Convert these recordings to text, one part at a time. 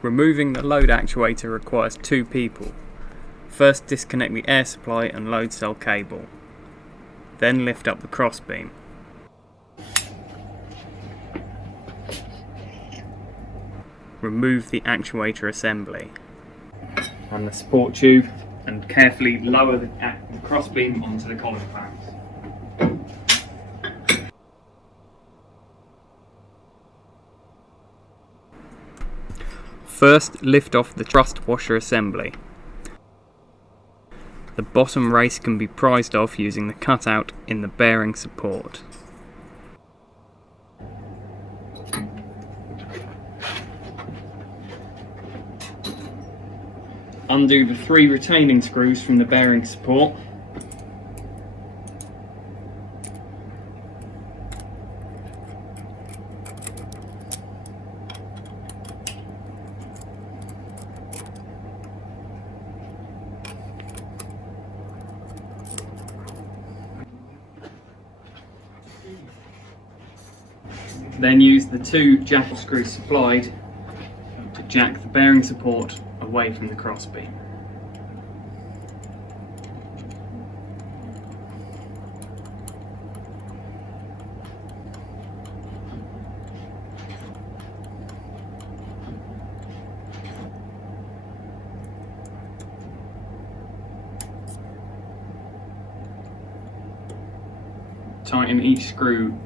Removing the load actuator requires two people. First disconnect the air supply and load cell cable. Then lift up the crossbeam. Remove the actuator assembly and the support tube and carefully lower the crossbeam onto the collar clamps. First, lift off the thrust washer assembly. The bottom race can be prized off using the cutout in the bearing support. Undo the 3 retaining screws from the bearing support. Then use the 2 jack screws supplied to jack the bearing support away from the crossbeam. Tighten each screw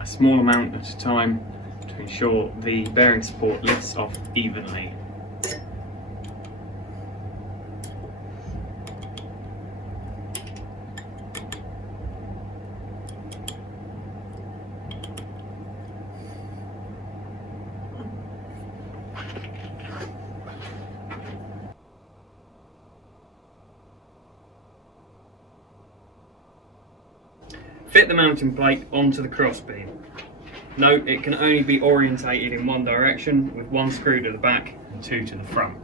a small amount at a time to ensure the bearing support lifts off evenly. Fit the mounting plate onto the crossbeam. Note it can only be orientated in one direction with 1 screw to the back and 2 to the front.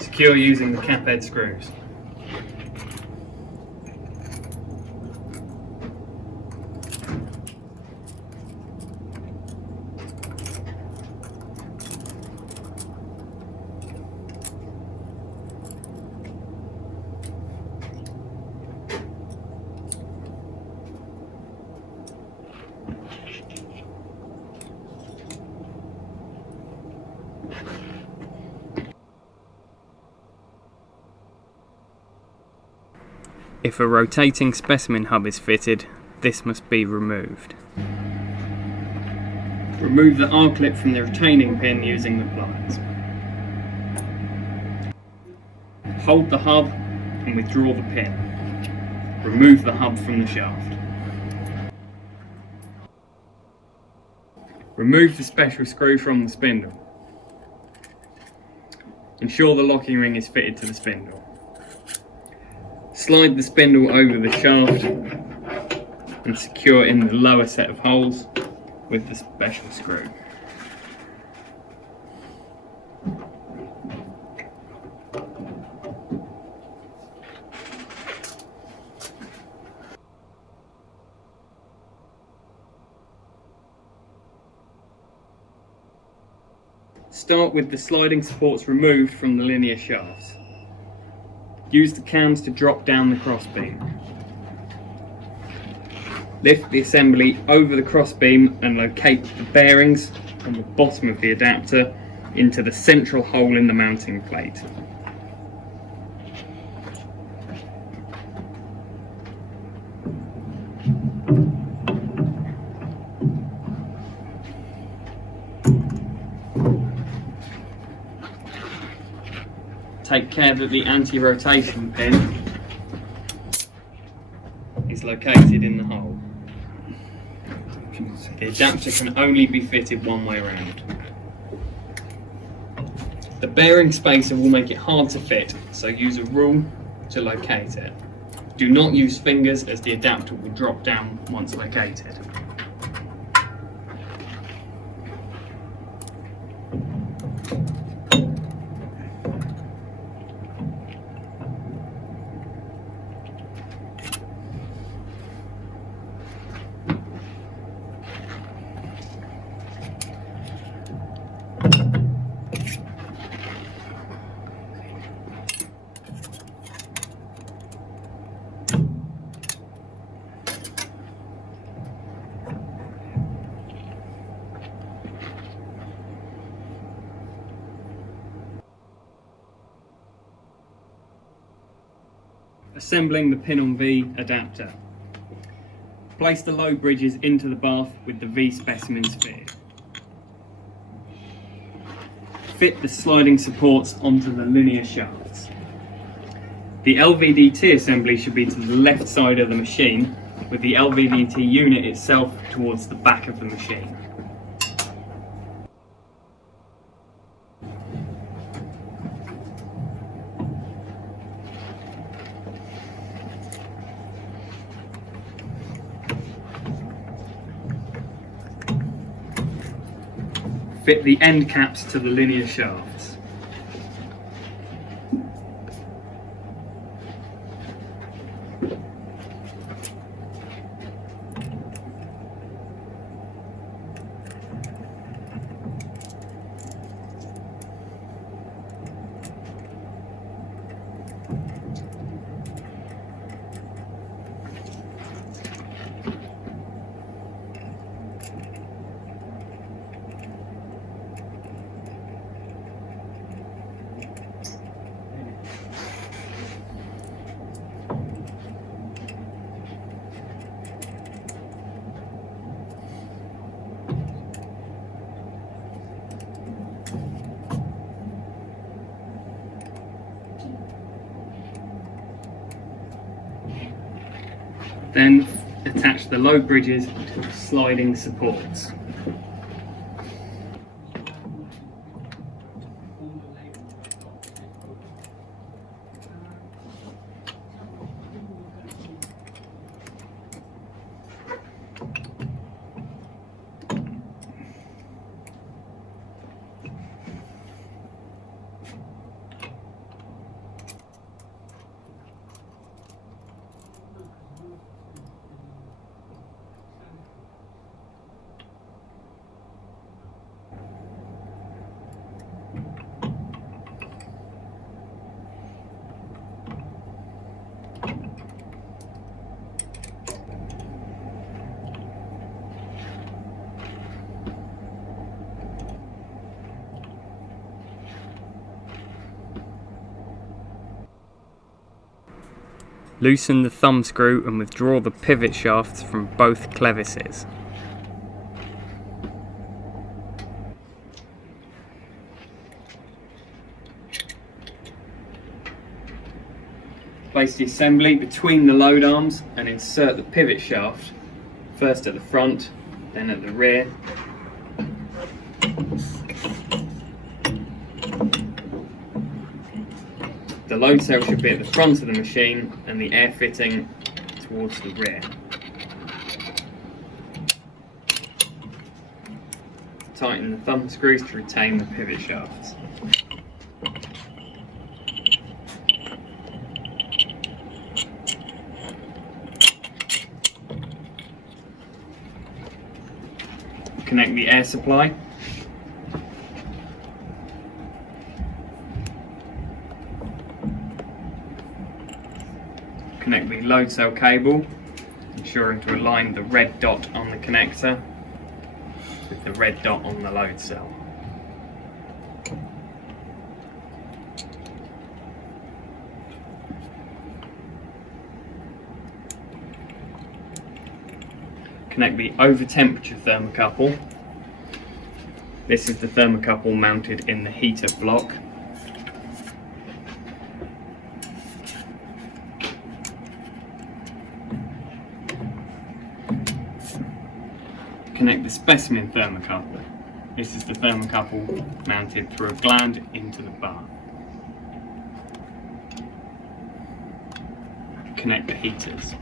Secure using the cap head screws. If a rotating specimen hub is fitted, this must be removed. Remove the R-clip from the retaining pin using the pliers. Hold the hub and withdraw the pin. Remove the hub from the shaft. Remove the special screw from the spindle. Ensure the locking ring is fitted to the spindle. Slide the spindle over the shaft and secure in the lower set of holes with the special screw. Start with the sliding supports removed from the linear shafts. Use the cams to drop down the crossbeam. Lift the assembly over the crossbeam and locate the bearings on the bottom of the adapter into the central hole in the mounting plate. Take care that the anti-rotation pin is located in the hole. The adapter can only be fitted one way around. The bearing spacer will make it hard to fit, so use a rule to locate it. Do not use fingers as the adapter will drop down once located. Assembling the pin-on-Vee adapter. Place the low bridges into the bath with the Vee specimens fitted. Fit the sliding supports onto the linear shafts. The LVDT assembly should be to the left side of the machine, with the LVDT unit itself towards the back of the machine. Fit the end caps to the linear shafts. Then attach the low bridges to the sliding supports. Loosen the thumb screw and withdraw the pivot shafts from both clevises. Place the assembly between the load arms and insert the pivot shaft, first at the front, then at the rear. The load cell should be at the front of the machine and the air fitting towards the rear. Tighten the thumb screws to retain the pivot shafts. Connect the air supply. Connect the load cell cable, ensuring to align the red dot on the connector with the red dot on the load cell. Connect the over temperature thermocouple. This is the thermocouple mounted in the heater block. Connect the specimen thermocouple. This is the thermocouple mounted through a gland into the bar. Connect the heaters.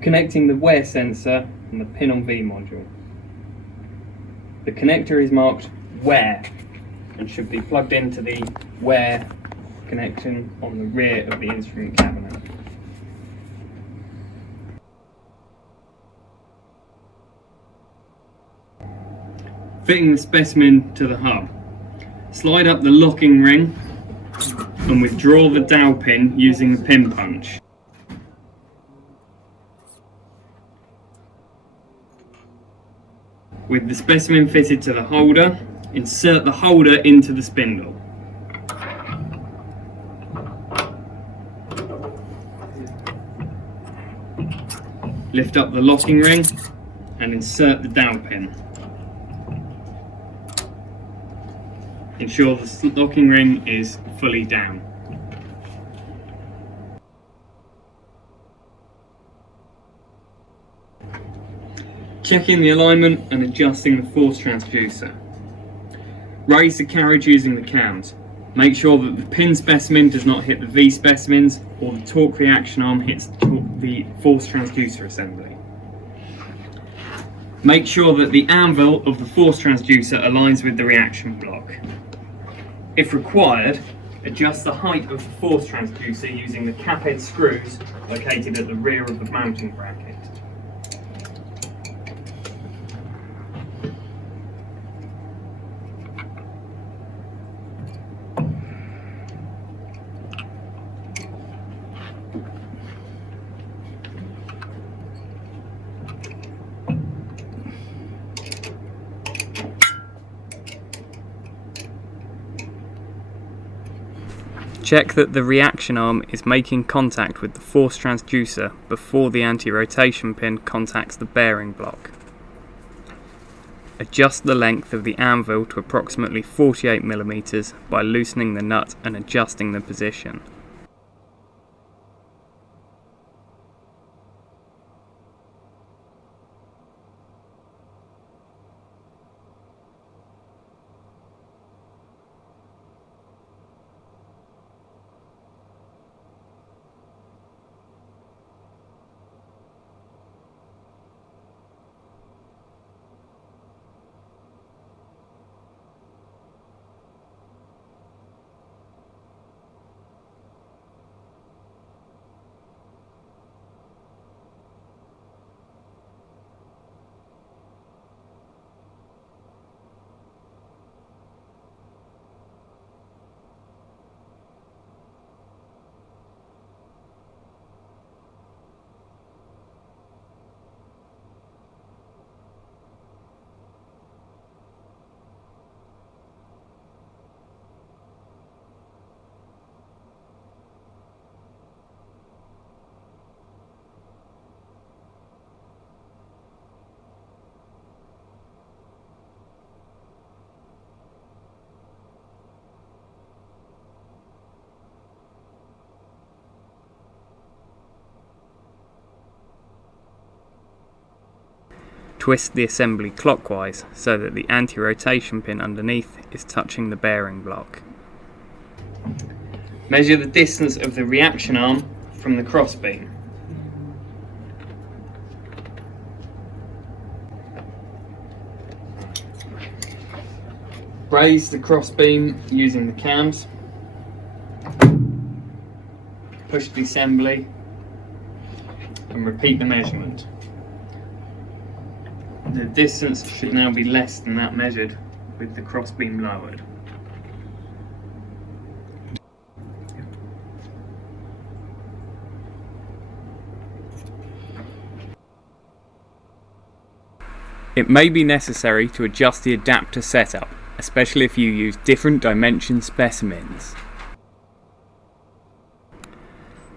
Connecting the wear sensor and the pin-on-Vee module. The connector is marked wear and should be plugged into the wear connection on the rear of the instrument cabinet. Fitting the specimen to the hub. Slide up the locking ring and withdraw the dowel pin using the pin punch. With the specimen fitted to the holder, insert the holder into the spindle. Lift up the locking ring and insert the dowel pin. Ensure the locking ring is fully down. Checking the alignment and adjusting the force transducer. Raise the carriage using the cams. Make sure that the pin specimen does not hit the V specimens or the torque reaction arm hits the force transducer assembly. Make sure that the anvil of the force transducer aligns with the reaction block. If required, adjust the height of the force transducer using the cap head screws located at the rear of the mounting bracket. Check that the reaction arm is making contact with the force transducer before the anti-rotation pin contacts the bearing block. Adjust the length of the anvil to approximately 48 mm by loosening the nut and adjusting the position. Twist the assembly clockwise so that the anti-rotation pin underneath is touching the bearing block. Measure the distance of the reaction arm from the crossbeam. Raise the crossbeam using the cams. Push the assembly and repeat the measurement. The distance should now be less than that measured with the crossbeam lowered. It may be necessary to adjust the adapter setup, especially if you use different dimension specimens.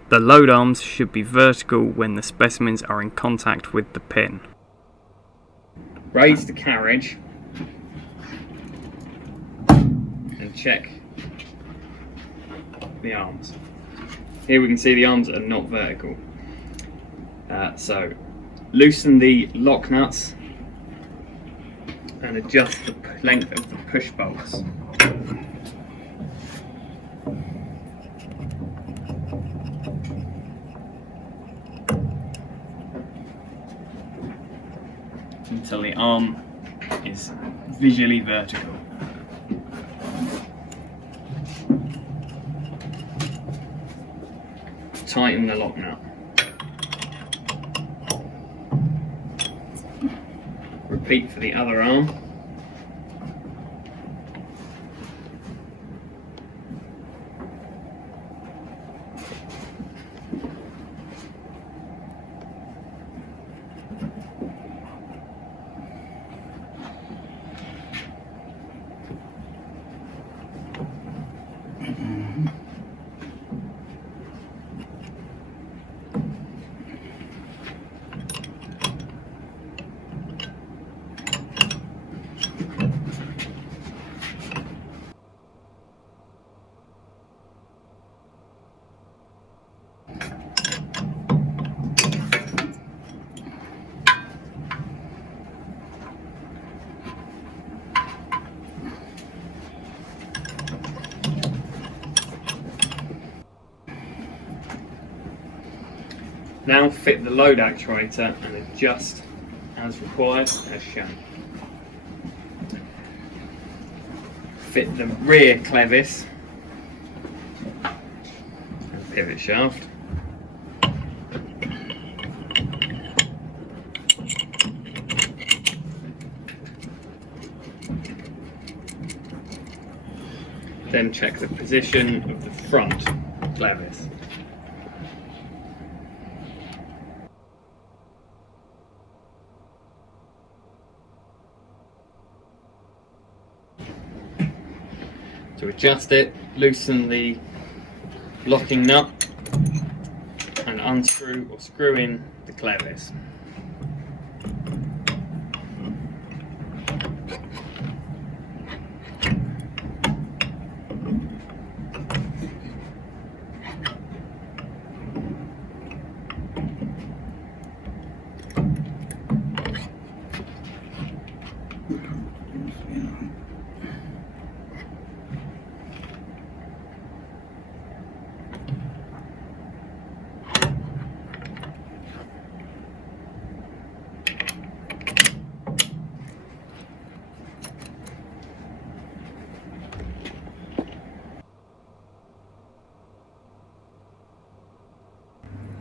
The load arms should be vertical when the specimens are in contact with the pin. Raise the carriage and check the arms. Here we can see the arms are not vertical. So loosen the lock nuts and adjust the length of the push bolts. Until the arm is visually vertical. Tighten the lock nut. Repeat for the other arm. Now fit the load actuator and adjust as required as shown. Fit the rear clevis and pivot shaft. Then check the position of the front clevis. To adjust it, loosen the locking nut and unscrew or screw in the clevis.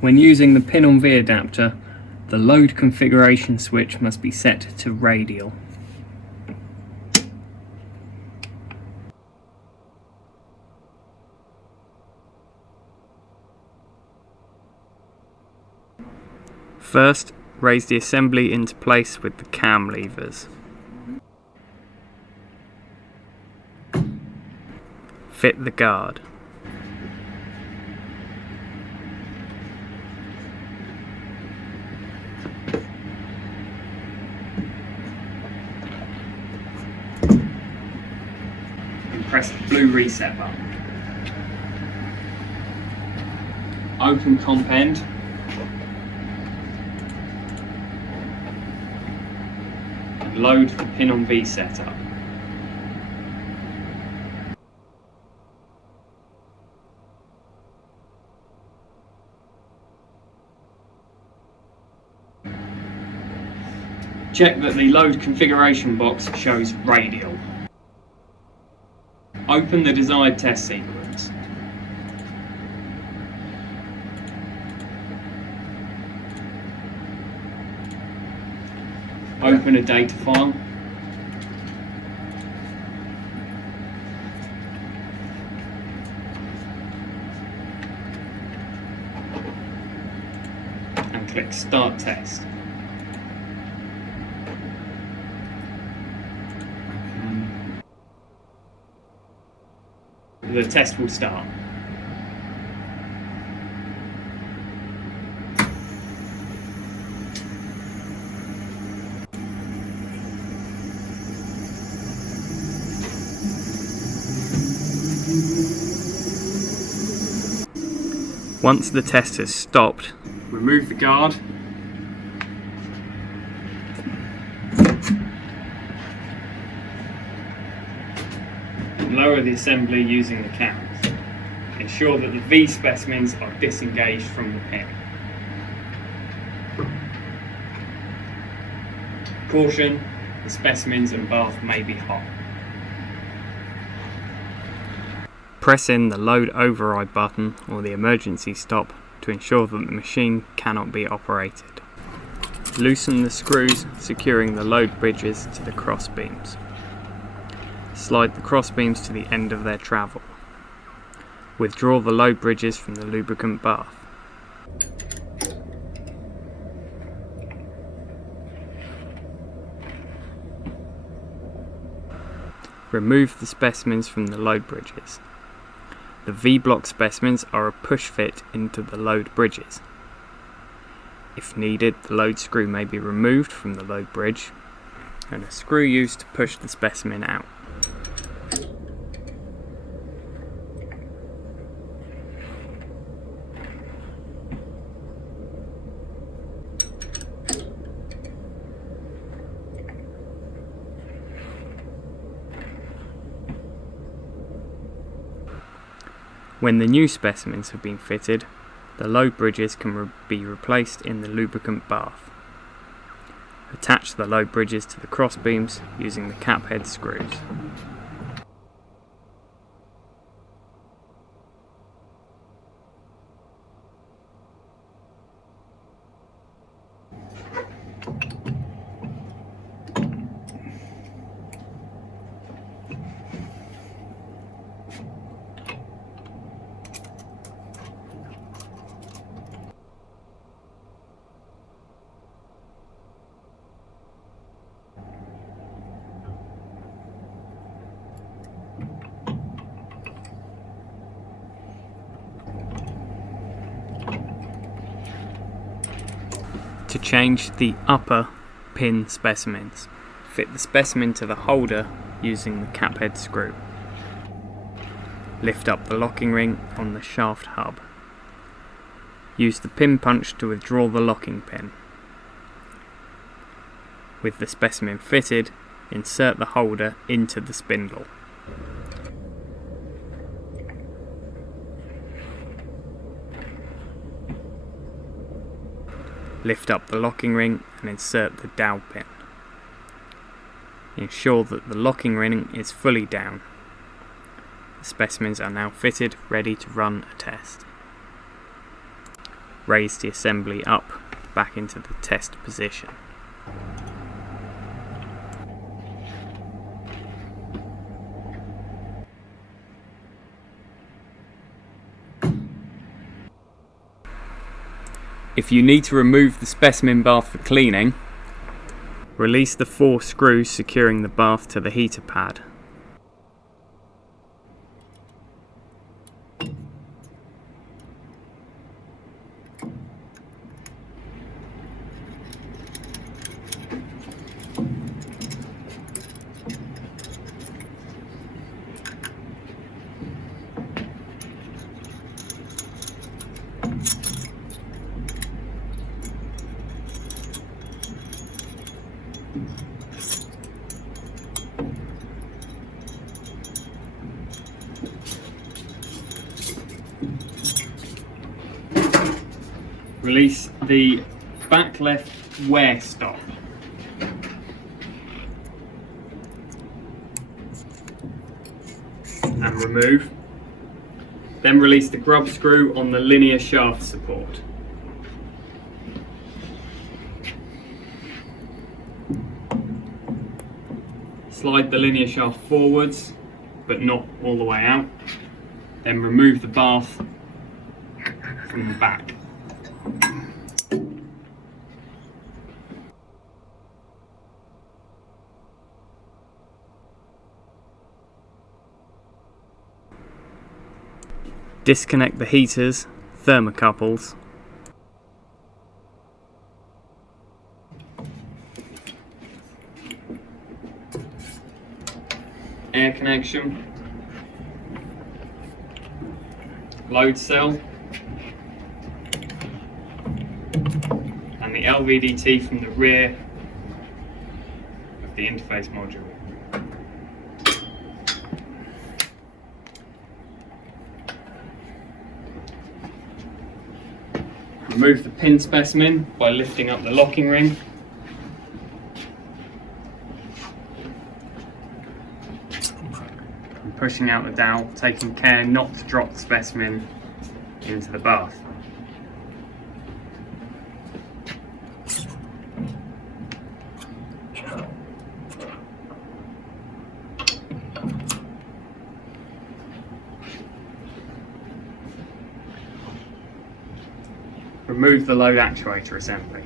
When using the pin on Vee adapter, the load configuration switch must be set to radial. First, raise the assembly into place with the cam levers. Fit the guard. Press the blue reset button. Open comp end. And load the pin on Vee setup. Check that the load configuration box shows radial. Open the desired test sequence. Open a data file. And click Start Test. The test will start. Once the test has stopped, remove the guard. Lower the assembly using the cams. Ensure that the Vee specimens are disengaged from the pin. Caution, the specimens and bath may be hot. Press in the load override button or the emergency stop to ensure that the machine cannot be operated. Loosen the screws securing the load bridges to the cross beams. Slide the cross beams to the end of their travel. Withdraw the load bridges from the lubricant bath. Remove the specimens from the load bridges. The V-block specimens are a push fit into the load bridges. If needed, the load screw may be removed from the load bridge and a screw used to push the specimen out. When the new specimens have been fitted, the load bridges can be replaced in the lubricant bath. Attach the load bridges to the cross beams using the cap head screws. To change the upper pin specimens, fit the specimen to the holder using the cap head screw. Lift up the locking ring on the shaft hub. Use the pin punch to withdraw the locking pin. With the specimen fitted, insert the holder into the spindle. Lift up the locking ring and insert the dowel pin. Ensure that the locking ring is fully down. The specimens are now fitted, ready to run a test. Raise the assembly up back into the test position. If you need to remove the specimen bath for cleaning, release the 4 screws securing the bath to the heater pad. Release the back left wear stop. And remove. Then release the grub screw on the linear shaft support. Slide the linear shaft forwards, but not all the way out. Then remove the bath from the back. Disconnect the heaters, thermocouples, air connection, load cell, and the LVDT from the rear of the interface module. Remove the pin specimen by lifting up the locking ring. And pushing out the dowel, taking care not to drop the specimen into the bath. Remove the load actuator assembly.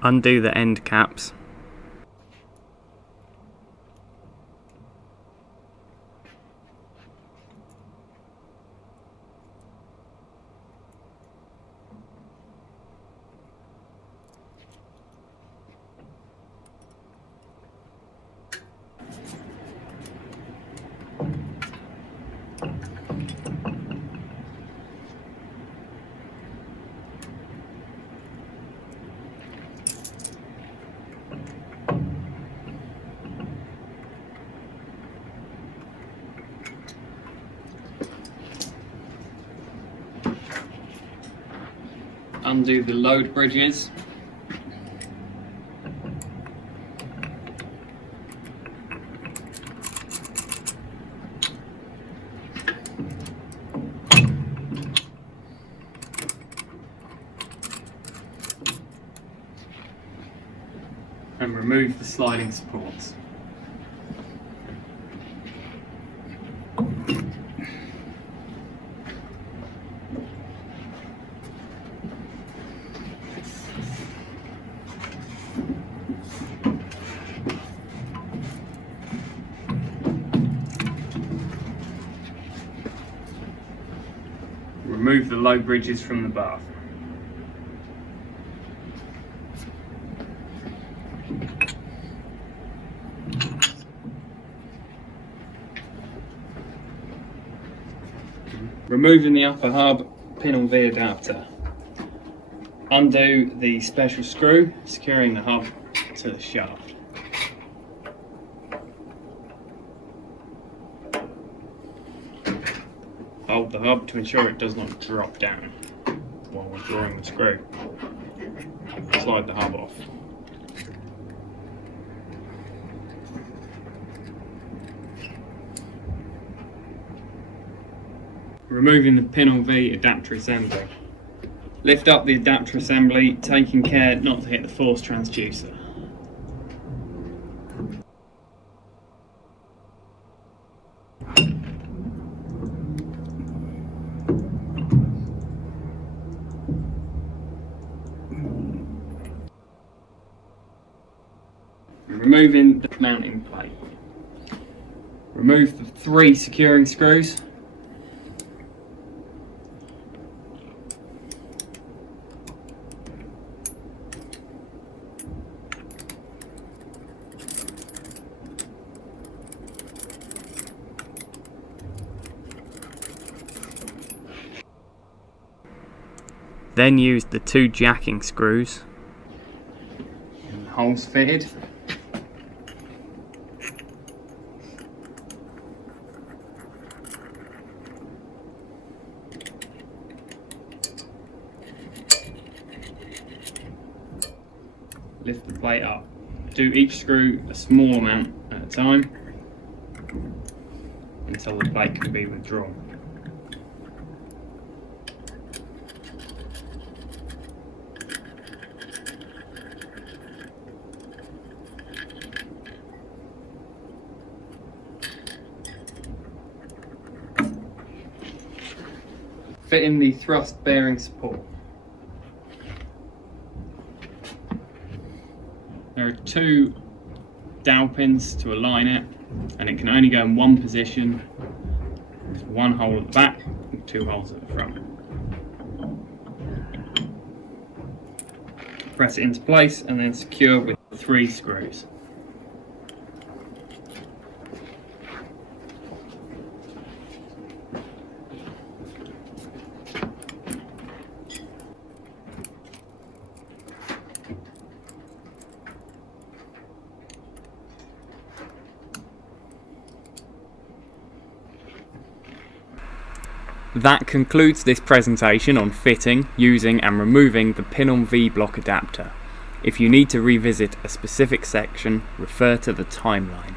Undo the end caps. Undo the load bridges. And remove the sliding supports. Remove the low bridges from the bath. Removing the upper hub pin on Vee Adapter. Undo the special screw securing the hub to the shaft. Hold the hub to ensure it does not drop down while we're drawing the screw. Slide the hub off. Removing the pin on Vee adapter assembly. Lift up the adapter assembly, taking care not to hit the force transducer. Removing the mounting plate. Remove the 3 securing screws. Then use the 2 jacking screws. And the holes fitted. Lift the plate up. Do each screw a small amount at a time until the plate can be withdrawn. Fit in the thrust bearing support. There are 2 dowel pins to align it, and it can only go in one position. There's 1 hole at the back and 2 holes at the front. Press it into place and then secure with 3 screws. That concludes this presentation on fitting, using and removing the pin on Vee block adapter. If you need to revisit a specific section, refer to the timeline.